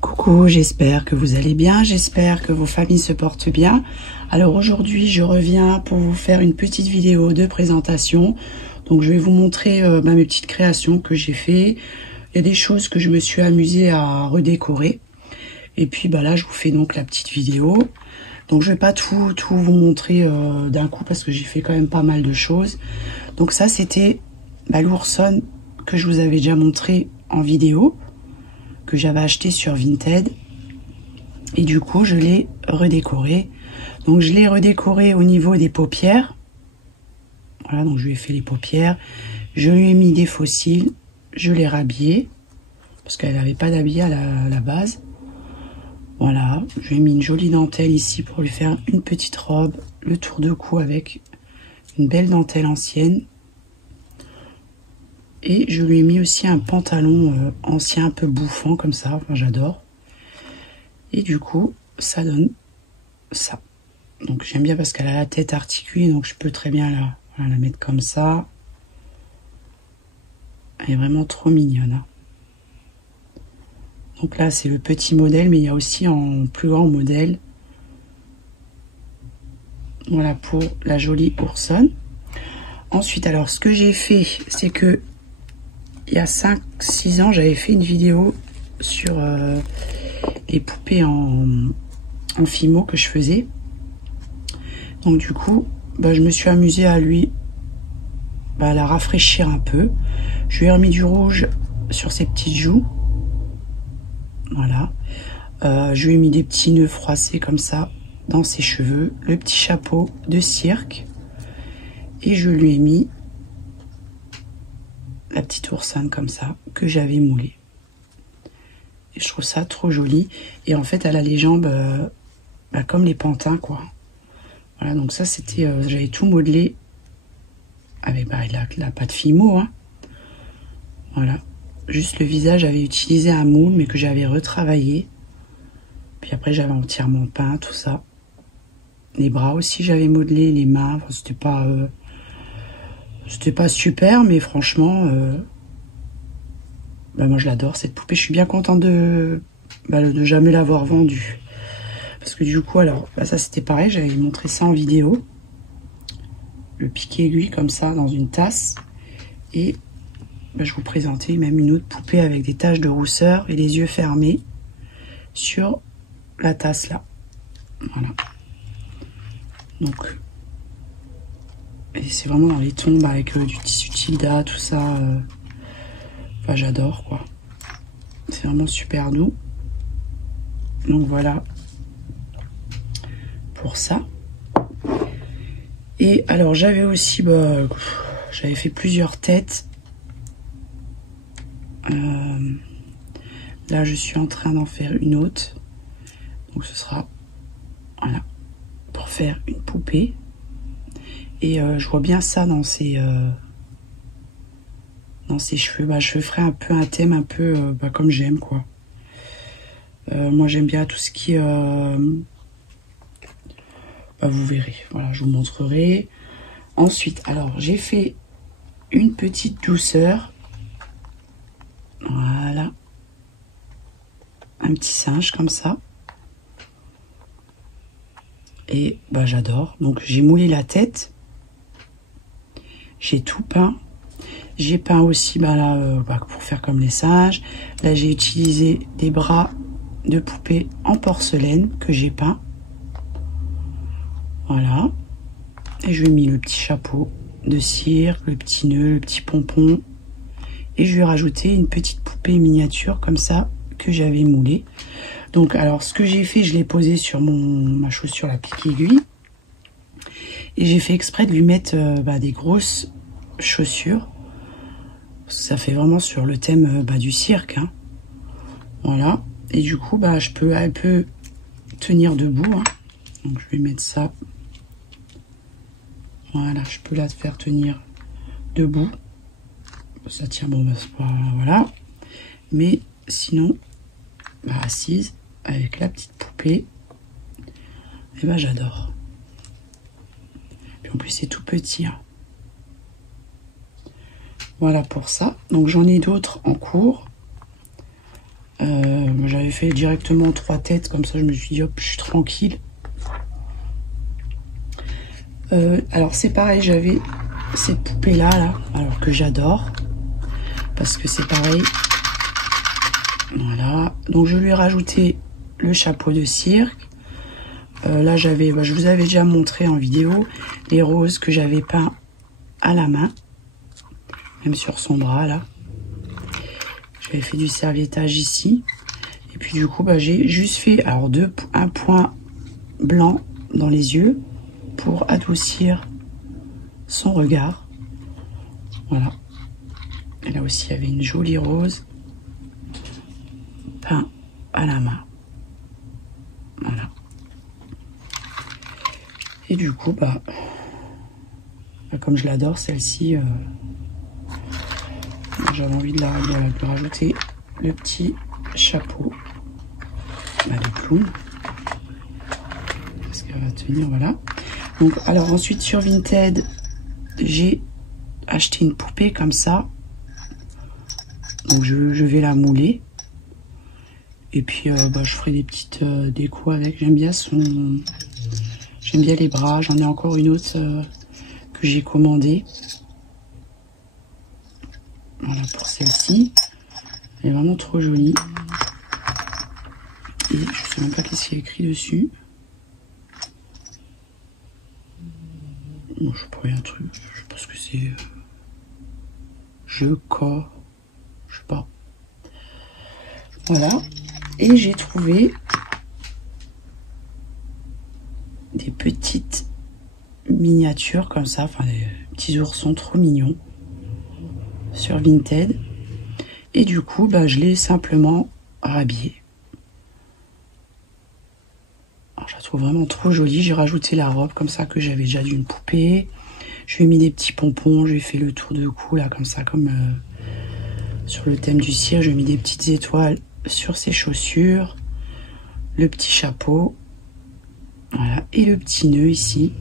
Coucou, j'espère que vous allez bien, j'espère que vos familles se portent bien. Alors aujourd'hui, je reviens pour vous faire une petite vidéo de présentation. Donc je vais vous montrer mes petites créations que j'ai fait. Il y a des choses que je me suis amusée à redécorer. Et puis là, je vous fais donc la petite vidéo. Donc je vais pas tout vous montrer d'un coup parce que j'ai fait quand même pas mal de choses. Donc ça, c'était l'oursonne que je vous avais déjà montré en vidéo, que j'avais acheté sur Vinted, et du coup je l'ai redécoré. Donc je l'ai redécoré au niveau des paupières. Voilà, donc je lui ai fait les paupières, je lui ai mis des faux cils, je l'ai rhabillée parce qu'elle n'avait pas d'habillé à la base. Voilà, je lui ai mis une jolie dentelle ici pour lui faire une petite robe, le tour de cou avec une belle dentelle ancienne. Et je lui ai mis aussi un pantalon ancien un peu bouffant comme ça, enfin j'adore. Et du coup, ça donne ça. Donc j'aime bien parce qu'elle a la tête articulée, donc je peux très bien la mettre comme ça. Elle est vraiment trop mignonne. Hein. Donc là, c'est le petit modèle, mais il y a aussi en plus grand modèle. Voilà pour la jolie oursonne. Ensuite, alors ce que j'ai fait, c'est que il y a 5-6 ans, j'avais fait une vidéo sur les poupées en fimo que je faisais. Donc du coup, je me suis amusée à la rafraîchir un peu. Je lui ai remis du rouge sur ses petites joues. Voilà. Je lui ai mis des petits nœuds froissés comme ça dans ses cheveux. Le petit chapeau de cirque. Et je lui ai mis la petite oursonne comme ça que j'avais moulée. Et je trouve ça trop joli. Et en fait, elle a les jambes comme les pantins, quoi. Voilà, donc ça, c'était... j'avais tout modelé avec la pâte Fimo. Hein. Voilà. Juste le visage, j'avais utilisé un moule, mais que j'avais retravaillé. Puis après, j'avais entièrement peint, tout ça. Les bras aussi, j'avais modelé. Les mains, enfin, c'était pas super, mais franchement, moi je l'adore cette poupée. Je suis bien contente de jamais l'avoir vendue. Parce que du coup, alors, ça c'était pareil, j'avais montré ça en vidéo. Le piqué aiguille comme ça dans une tasse. Et je vous présentais même une autre poupée avec des taches de rousseur et les yeux fermés sur la tasse là. Voilà. Donc... Et c'est vraiment dans les tons avec du tissu Tilda, tout ça. Enfin, j'adore quoi. C'est vraiment super doux. Donc voilà pour ça. Et alors j'avais aussi, j'avais fait plusieurs têtes. Là, je suis en train d'en faire une autre. Donc ce sera, voilà, pour faire une poupée. Et je vois bien ça dans ses cheveux. Je ferai un peu un thème un peu comme j'aime quoi. Moi j'aime bien tout ce qui vous verrez. Voilà, je vous montrerai. Ensuite, alors j'ai fait une petite douceur. Voilà. Un petit singe comme ça. Et j'adore. Donc j'ai moulé la tête. J'ai tout peint. J'ai peint aussi pour faire comme les singes. Là, j'ai utilisé des bras de poupée en porcelaine que j'ai peint. Voilà. Et je lui ai mis le petit chapeau de cirque, le petit nœud, le petit pompon. Et je lui ai rajouté une petite poupée miniature comme ça que j'avais moulée. Donc, alors, ce que j'ai fait, je l'ai posé sur ma chaussure, la pique aiguille. Et j'ai fait exprès de lui mettre des grosses chaussures. Parce que ça fait vraiment sur le thème du cirque. Hein. Voilà. Et du coup, elle peut tenir debout. Hein. Donc, je vais mettre ça. Voilà, je peux la faire tenir debout. Ça tient, voilà. Mais sinon, assise avec la petite poupée. Et j'adore. Puis en plus, c'est tout petit. Hein. Voilà pour ça. Donc j'en ai d'autres en cours. moi j'avais fait directement 3 têtes, comme ça je me suis dit hop, je suis tranquille. Alors c'est pareil, j'avais cette poupée là, alors que j'adore, parce que c'est pareil. Voilà, donc je lui ai rajouté le chapeau de cirque. Là j'avais, je vous avais déjà montré en vidéo les roses que j'avais peint à la main, même sur son bras là. J'avais fait du serviettage ici, et puis du coup j'ai juste fait alors un point blanc dans les yeux pour adoucir son regard. Voilà, et là aussi il y avait une jolie rose peint à la main. Voilà. Et du coup, comme je l'adore, celle-ci, j'avais envie de rajouter le petit chapeau de plume. Parce qu'elle va tenir, voilà. Donc, alors ensuite, sur Vinted, j'ai acheté une poupée comme ça. Donc, je vais la mouler. Et puis, je ferai des petites décos avec. J'aime bien j'aime bien les bras. J'en ai encore une autre que j'ai commandée. Voilà pour celle-ci. Elle est vraiment trop jolie. Et je sais même pas qu'est-ce qu'il y a écrit dessus. Bon, je sais pas, il y a un truc. Je pense que c'est... je sais pas. Voilà. Et j'ai trouvé des petites miniatures comme ça, enfin des petits oursons trop mignons sur Vinted. Et du coup, je l'ai simplement rhabillé. Alors, je la trouve vraiment trop jolie. J'ai rajouté la robe comme ça que j'avais déjà d'une poupée. Je lui ai mis des petits pompons. Je lui ai fait le tour de cou là comme ça, comme sur le thème du cirque. Je lui ai mis des petites étoiles sur ses chaussures, le petit chapeau, voilà, et le petit nœud ici,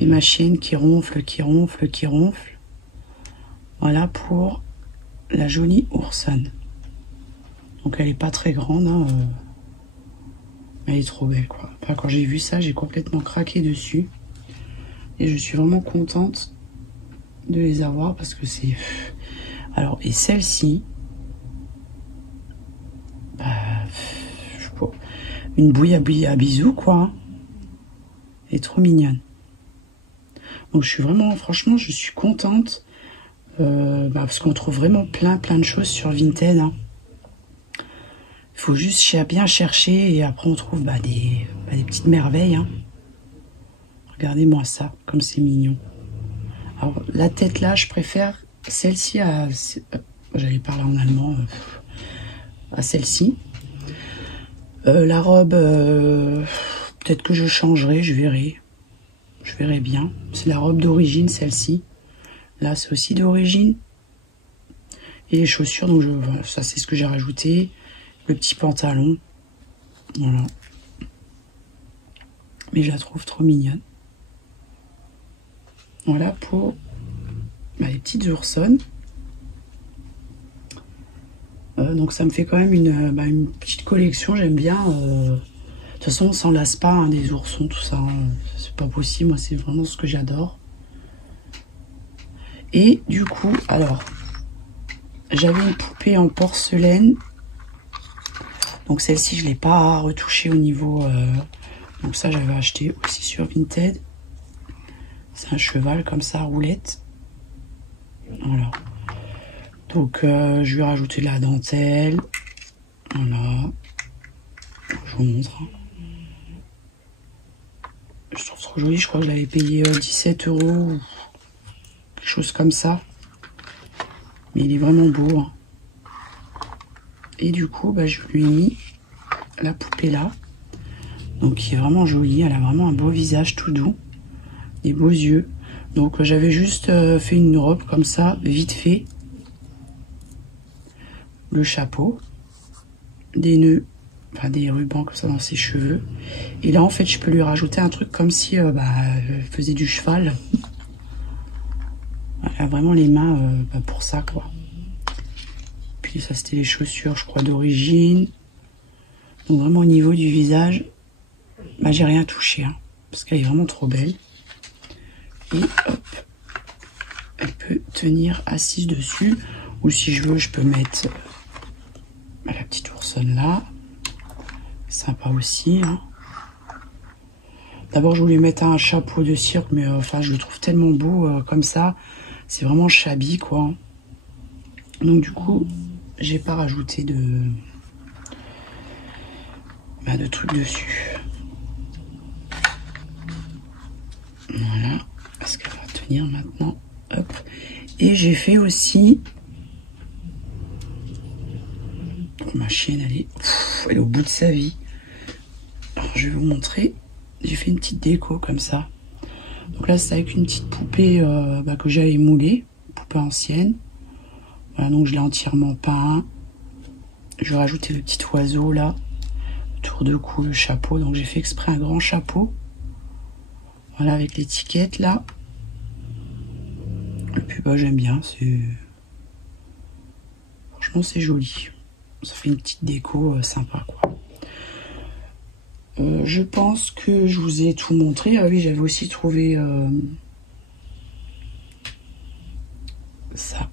et ma chienne qui ronfle, qui ronfle, qui ronfle. Voilà pour la jolie oursonne. Donc elle est pas très grande, hein, mais elle est trop belle quoi. Enfin, quand j'ai vu ça, j'ai complètement craqué dessus, et je suis vraiment contente de les avoir parce que c'est... Alors, et celle-ci, je sais pas, une bouille à bisous quoi. Elle est trop mignonne. Donc je suis vraiment, franchement, je suis contente parce qu'on trouve vraiment plein de choses sur Vinted. Hein. Il faut juste bien chercher et après on trouve des petites merveilles. Hein. Regardez-moi ça, comme c'est mignon. Alors la tête là, je préfère celle-ci à... J'allais parler en allemand. À celle-ci. La robe, peut-être que je changerai, je verrai. Je verrai bien. C'est la robe d'origine, celle-ci. Là, c'est aussi d'origine. Et les chaussures, donc voilà, ça c'est ce que j'ai rajouté. Le petit pantalon. Voilà. Mais je la trouve trop mignonne. Voilà pour les petites oursonnes. Donc ça me fait quand même une petite collection, j'aime bien. De toute façon, on s'en lasse pas, hein, des oursons, tout ça. Hein, c'est pas possible, moi c'est vraiment ce que j'adore. Et du coup, alors, j'avais une poupée en porcelaine. Donc celle-ci, je ne l'ai pas retouchée au niveau... donc ça, j'avais acheté aussi sur Vinted. C'est un cheval comme ça, roulette. Voilà. Donc, je lui ai rajouté de la dentelle. Voilà. Je vous montre. Hein. Je trouve trop joli. Je crois que je l'avais payé 17 €. Quelque chose comme ça. Mais il est vraiment beau. Hein. Et du coup, je lui ai mis la poupée là. Donc, qui est vraiment jolie. Elle a vraiment un beau visage tout doux. Des beaux yeux. Donc, j'avais juste fait une robe comme ça, vite fait. Le chapeau, des nœuds, enfin des rubans comme ça dans ses cheveux. Et là, en fait, je peux lui rajouter un truc comme si elle faisait du cheval. Elle a vraiment les mains pour ça, quoi. Puis écrit, ça c'était les chaussures, je crois, d'origine. Donc vraiment au niveau du visage, bah, j'ai rien touché, hein, parce qu'elle est vraiment trop belle. Et hop, elle peut tenir assise dessus. Ou si je veux, je peux mettre la petite oursonne là. Sympa aussi, hein. D'abord, je voulais mettre un chapeau de cirque, mais enfin, je le trouve tellement beau comme ça. C'est vraiment shabby, quoi. Donc, du coup, j'ai pas rajouté de trucs dessus. Voilà. Est-ce qu'elle va tenir maintenant? Hop. Et j'ai fait aussi... Ma chienne, elle est au bout de sa vie. Alors, je vais vous montrer. J'ai fait une petite déco comme ça. Donc là, c'est avec une petite poupée que j'avais moulée, poupée ancienne. Voilà, donc je l'ai entièrement peint. Je vais rajouter le petit oiseau là, autour de cou, le chapeau. Donc j'ai fait exprès un grand chapeau. Voilà, avec l'étiquette là. Et puis bah j'aime bien, franchement c'est joli. Ça fait une petite déco sympa quoi. Je pense que je vous ai tout montré. Ah oui, j'avais aussi trouvé ça.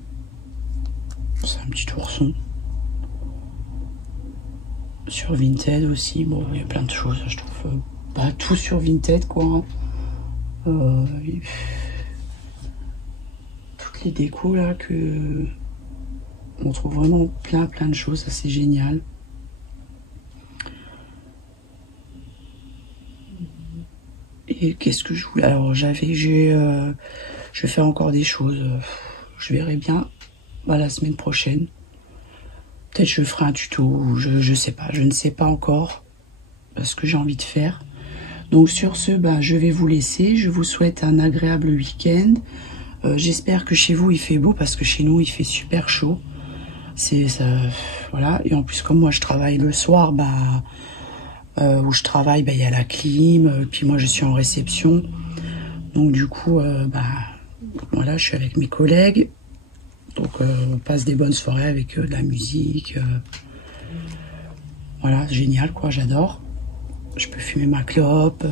C'est un petit ourson. Sur Vinted aussi. Bon, il y a plein de choses, je trouve. Pas tout sur Vinted, quoi. Toutes les décos, là, que... On trouve vraiment plein de choses. Ça, c'est génial. Et qu'est-ce que je voulais... Alors, je vais faire encore des choses. Je verrai bien la semaine prochaine. Peut-être je ferai un tuto, ou je sais pas. Je ne sais pas encore ce que j'ai envie de faire. Donc, sur ce, je vais vous laisser. Je vous souhaite un agréable week-end. J'espère que chez vous, il fait beau, parce que chez nous, il fait super chaud. C'est ça, voilà. Et en plus, comme moi, je travaille le soir, où je travaille, il y a la clim, puis moi je suis en réception, donc du coup voilà, je suis avec mes collègues, donc on passe des bonnes soirées avec de la musique, voilà, génial quoi, j'adore. Je peux fumer ma clope,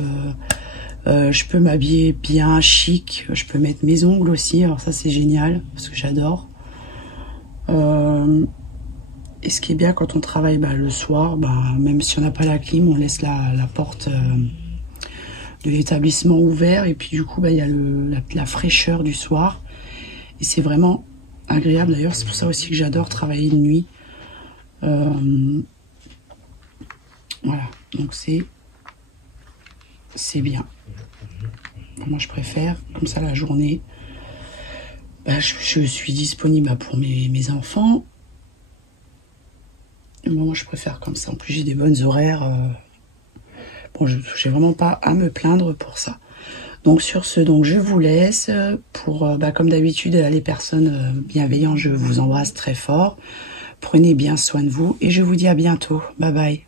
je peux m'habiller bien chic, je peux mettre mes ongles aussi, alors ça c'est génial parce que j'adore. Et ce qui est bien quand on travaille le soir, même si on n'a pas la clim, on laisse la porte de l'établissement ouverte. Et puis du coup, il y a la fraîcheur du soir. Et c'est vraiment agréable. D'ailleurs, c'est pour ça aussi que j'adore travailler de nuit. Voilà, donc c'est bien. Moi, je préfère, comme ça, la journée, je suis disponible pour mes enfants. Moi, je préfère comme ça. En plus, j'ai des bonnes horaires. Bon, j'ai vraiment pas à me plaindre pour ça. Donc, sur ce, je vous laisse. Pour, comme d'habitude, les personnes bienveillantes, je vous embrasse très fort. Prenez bien soin de vous et je vous dis à bientôt. Bye bye.